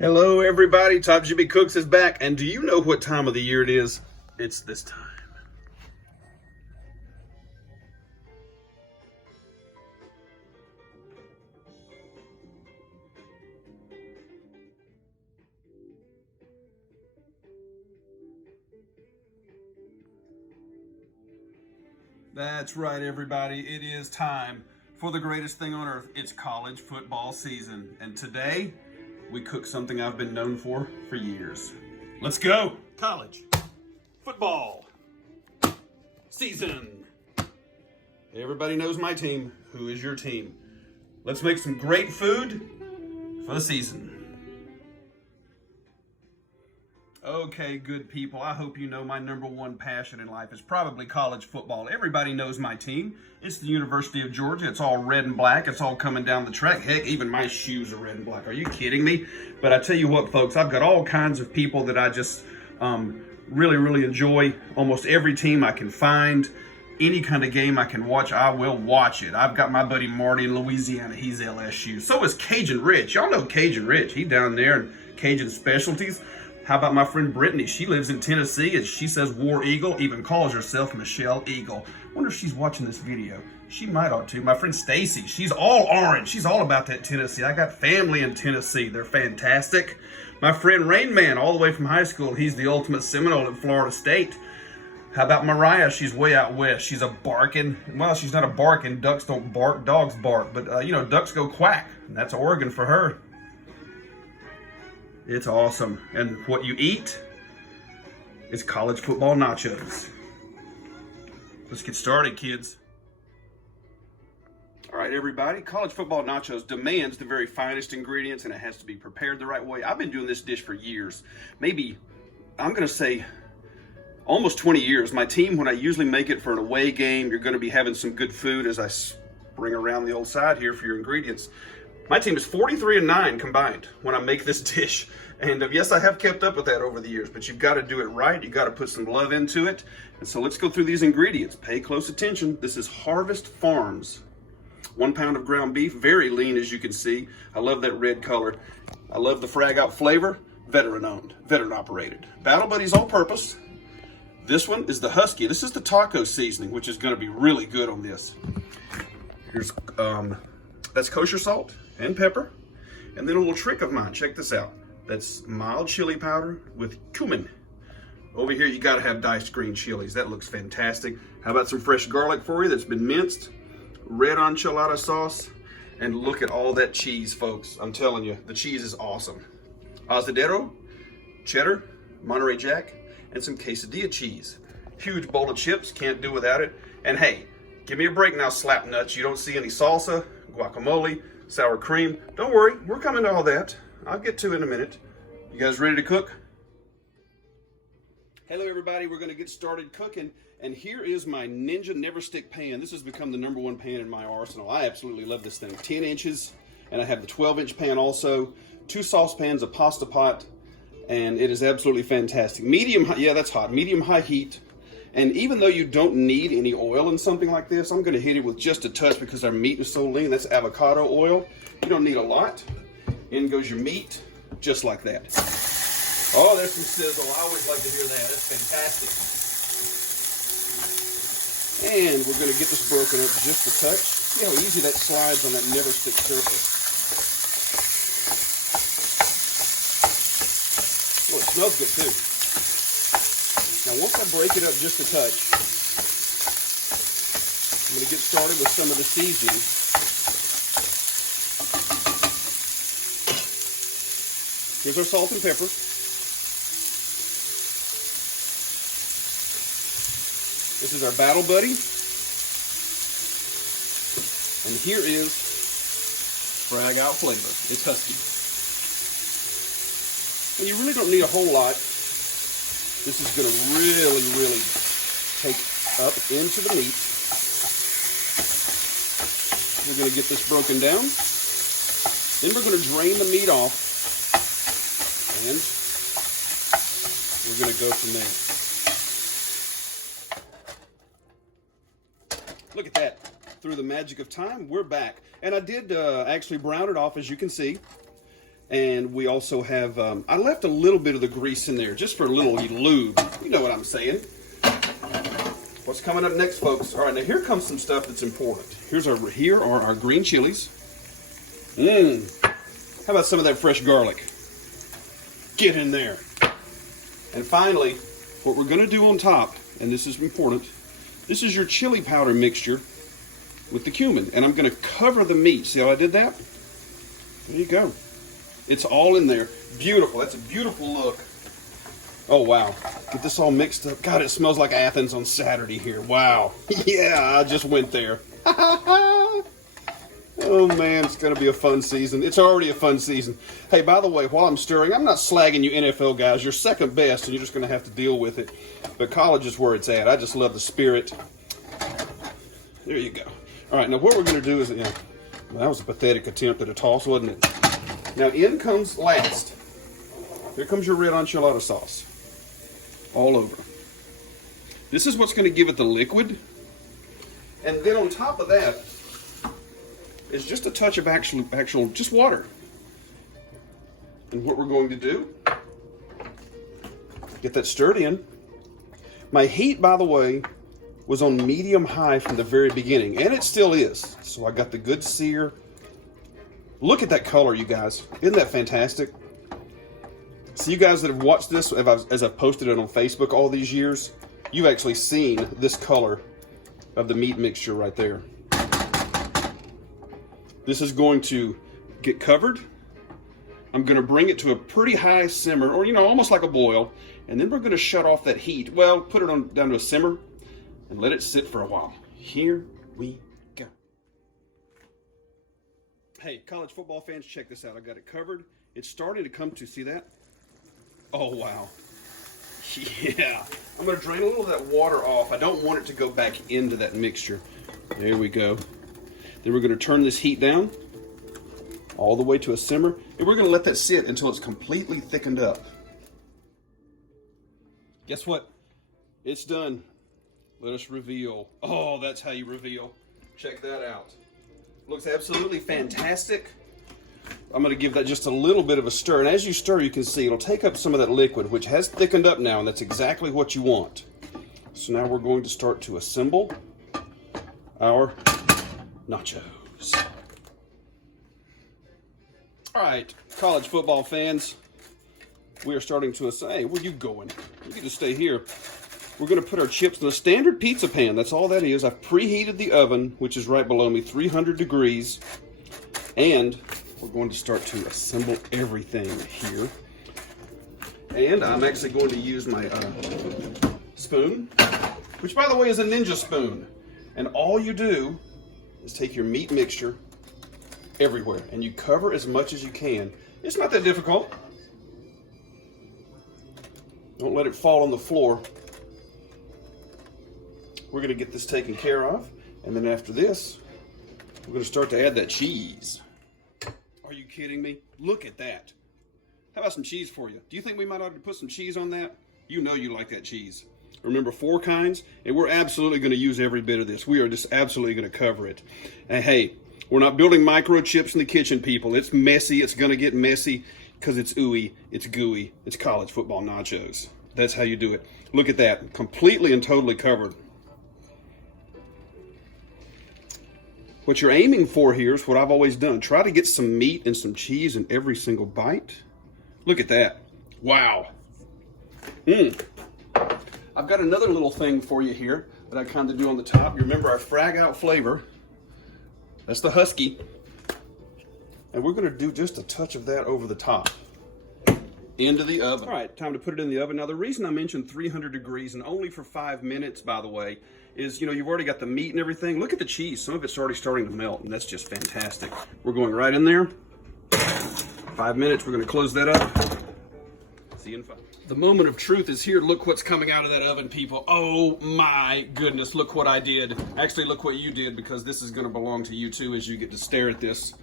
Hello everybody, Top Jimmy Cooks is back, and do you know what time of the year it is? It's this time. That's right everybody, it is time for the greatest thing on earth. It's college football season, and today we cook something I've been known for years. Let's go! College football season. Everybody knows my team. Who is your team? Let's make some great food for the season. Okay, good people, I hope you know my number one passion in life is probably college football. Everybody knows my team. It's the University of Georgia. It's all red and black. It's all coming down the track. Heck, even my shoes are red and black. Are you kidding me? But I tell you what, folks, I've got all kinds of people that I just really enjoy. Almost every team I can find. Any kind of game I can watch, I will watch it. I've got my buddy Marty in Louisiana. He's LSU. So is Cajun Rich. Y'all know Cajun Rich. He down there in Cajun Specialties. How about my friend Brittany? She lives in Tennessee and she says War Eagle, even calls herself Michelle Eagle. Wonder if she's watching this video. She might ought to. My friend Stacy, she's all orange. She's all about that Tennessee. I got family in Tennessee. They're fantastic. My friend Rain Man, all the way from high school. He's the ultimate Seminole at Florida State. How about Mariah? She's way out west. She's a barking. Well, she's not a barking. Ducks don't bark. Dogs bark. But, you know, ducks go quack. And that's Oregon for her. It's awesome. And what you eat is college football nachos. Let's get started, kids. All right, everybody. College football nachos demands the very finest ingredients, and it has to be prepared the right way. I've been doing this dish for years. Maybe, I'm going to say, almost 20 years. My team, when I usually make it for an away game, you're going to be having some good food as I bring around the old side here for your ingredients. My team is 43-9 combined when I make this dish. And yes, I have kept up with that over the years, but you've got to do it right. You've got to put some love into it. And so let's go through these ingredients. Pay close attention. This is Harvest Farms. 1 pound of ground beef, very lean as you can see. I love that red color. I love the frag out flavor. Veteran owned, veteran operated. Battle Buddies all purpose. This one is the Husky. This is the taco seasoning, which is going to be really good on this. Here's, that's kosher salt and pepper. And then a little trick of mine, check this out. That's mild chili powder with cumin. Over here, you gotta have diced green chilies. That looks fantastic. How about some fresh garlic for you that's been minced? Red enchilada sauce. And look at all that cheese, folks. I'm telling you, the cheese is awesome. Asadero, cheddar, Monterey Jack, and some quesadilla cheese. Huge bowl of chips, can't do without it. And hey, give me a break now, slap nuts. You don't see any salsa, guacamole, sour cream. Don't worry, we're coming to all that. I'll get to it in a minute. You guys ready to cook? Hello everybody, we're gonna get started cooking. And here is my Ninja Never Stick pan. This has become the #1 pan in my arsenal. I absolutely love this thing. 10 inches, and I have the 12-inch pan also. 2 saucepans, a pasta pot, and it is absolutely fantastic. Medium high, yeah, that's hot. Medium high heat. And even though you don't need any oil in something like this, I'm gonna hit it with just a touch because our meat is so lean. That's avocado oil. You don't need a lot. In goes your meat, just like that. Oh, there's some sizzle. I always like to hear that. That's fantastic. And we're gonna get this broken up just a touch. See how easy that slides on that never stick surface. Oh, it smells good too. Now once I break it up just a touch, I'm going to get started with some of the seasoning. Here's our salt and pepper. This is our Battle Buddy. And here is Frag Out flavor. It's Husky. And you really don't need a whole lot. This is going to really take up into the meat. We're going to get this broken down. Then we're going to drain the meat off. And we're going to go from there. Look at that. Through the magic of time, we're back. And I did actually brown it off, as you can see. And we also have, I left a little bit of the grease in there just for a little lube. You know what I'm saying. What's coming up next, folks? All right, now here comes some stuff that's important. Here are our green chilies. How about some of that fresh garlic? Get in there. And finally, what we're going to do on top, and this is important, this is your chili powder mixture with the cumin. And I'm going to cover the meat. See how I did that? There you go. It's all in there. Beautiful. That's a beautiful look. Oh, wow. Get this all mixed up. God, it smells like Athens on Saturday here. Wow. Yeah, I just went there. Oh, man, it's going to be a fun season. It's already a fun season. Hey, by the way, while I'm stirring, I'm not slagging you NFL guys. You're second best, and you're just going to have to deal with it. But college is where it's at. I just love the spirit. There you go. All right, now what we're going to do is, well, that was a pathetic attempt at a toss, wasn't it? Now, in comes last. Here comes your red enchilada sauce. All over. This is what's going to give it the liquid. And then on top of that is just a touch of actual just water. And what we're going to do, get that stirred in. My heat, by the way, was on medium-high from the very beginning, and it still is. So I got the good sear. Look at that color, you guys. Isn't that fantastic? So you guys that have watched this, as I've posted it on Facebook all these years, you've actually seen this color of the meat mixture right there. This is going to get covered. I'm going to bring it to a pretty high simmer, or almost like a boil, and then we're going to shut off that heat. Well, put it on down to a simmer and let it sit for a while. Here we go. Hey, college football fans, check this out. I got it covered. It's starting to come to, see that? Oh, wow. Yeah. I'm going to drain a little of that water off. I don't want it to go back into that mixture. There we go. Then we're going to turn this heat down all the way to a simmer, and we're going to let that sit until it's completely thickened up. Guess what? It's done. Let us reveal. Oh, that's how you reveal. Check that out. Looks absolutely fantastic. I'm going to give that just a little bit of a stir, and as you stir, you can see it'll take up some of that liquid, which has thickened up now, and that's exactly what you want. So now we're going to start to assemble our nachos. All right, college football fans, we are starting to assemble. Hey, where you going? You get to stay here. We're going to put our chips in a standard pizza pan. That's all that is. I've preheated the oven, which is right below me, 300 degrees. And we're going to start to assemble everything here. And I'm actually going to use my spoon, which, by the way, is a Ninja spoon. And all you do is take your meat mixture everywhere, and you cover as much as you can. It's not that difficult. Don't let it fall on the floor. We're going to get this taken care of, and then after this, we're going to start to add that cheese. Are you kidding me? Look at that. How about some cheese for you? Do you think we might ought to put some cheese on that? You know you like that cheese. Remember, 4 kinds, and we're absolutely going to use every bit of this. We are just absolutely going to cover it. And hey, we're not building microchips in the kitchen, people. It's messy. It's going to get messy because it's ooey, it's gooey, it's college football nachos. That's how you do it. Look at that, completely and totally covered. What you're aiming for here is what I've always done. Try to get some meat and some cheese in every single bite. Look at that. Wow. I've got another little thing for you here that I kind of do on the top. You remember our frag out flavor. That's the Husky. And we're going to do just a touch of that over the top. Into the oven. All right, time to put it in the oven. Now, the reason I mentioned 300 degrees and only for 5 minutes, by the way, is, you've already got the meat and everything. Look at the cheese. Some of it's already starting to melt, and that's just fantastic. We're going right in there. 5 minutes. We're going to close that up. See you in 5. The moment of truth is here. Look what's coming out of that oven, people. Oh, my goodness. Look what I did. Actually, look what you did, because this is going to belong to you, too, as you get to stare at this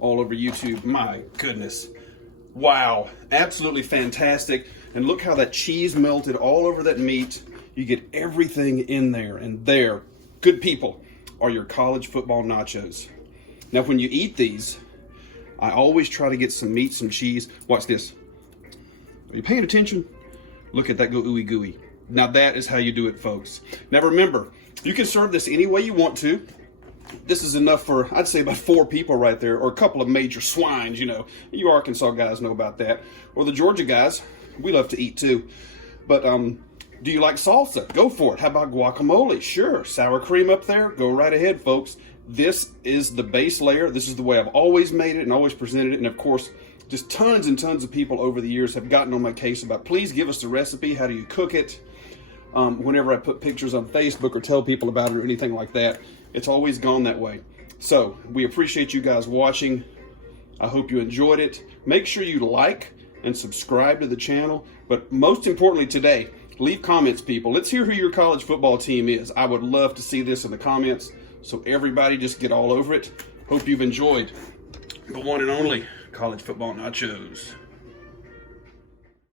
all over YouTube. My goodness. Wow, absolutely fantastic. And look how that cheese melted all over that meat. You get everything in there, and there, good people, are your college football nachos. Now, when you eat these, I always try to get some meat, some cheese. Watch this. Are you paying attention? Look at that go ooey gooey. Now that is how you do it, folks. Now remember, you can serve this any way you want to. This is enough for, I'd say, about 4 people right there, or a couple of major swines, you know. You Arkansas guys know about that. Or the Georgia guys, we love to eat too. But do you like salsa? Go for it. How about guacamole? Sure. Sour cream up there? Go right ahead, folks. This is the base layer. This is the way I've always made it and always presented it. And of course, just tons and tons of people over the years have gotten on my case about, please give us the recipe. How do you cook it? Whenever I put pictures on Facebook or tell people about it or anything like that, it's always gone that way. So we appreciate you guys watching. I hope you enjoyed it. Make sure you like and subscribe to the channel. But most importantly today, leave comments, people. Let's hear who your college football team is. I would love to see this in the comments. So everybody just get all over it. Hope you've enjoyed the one and only College Football Nachos.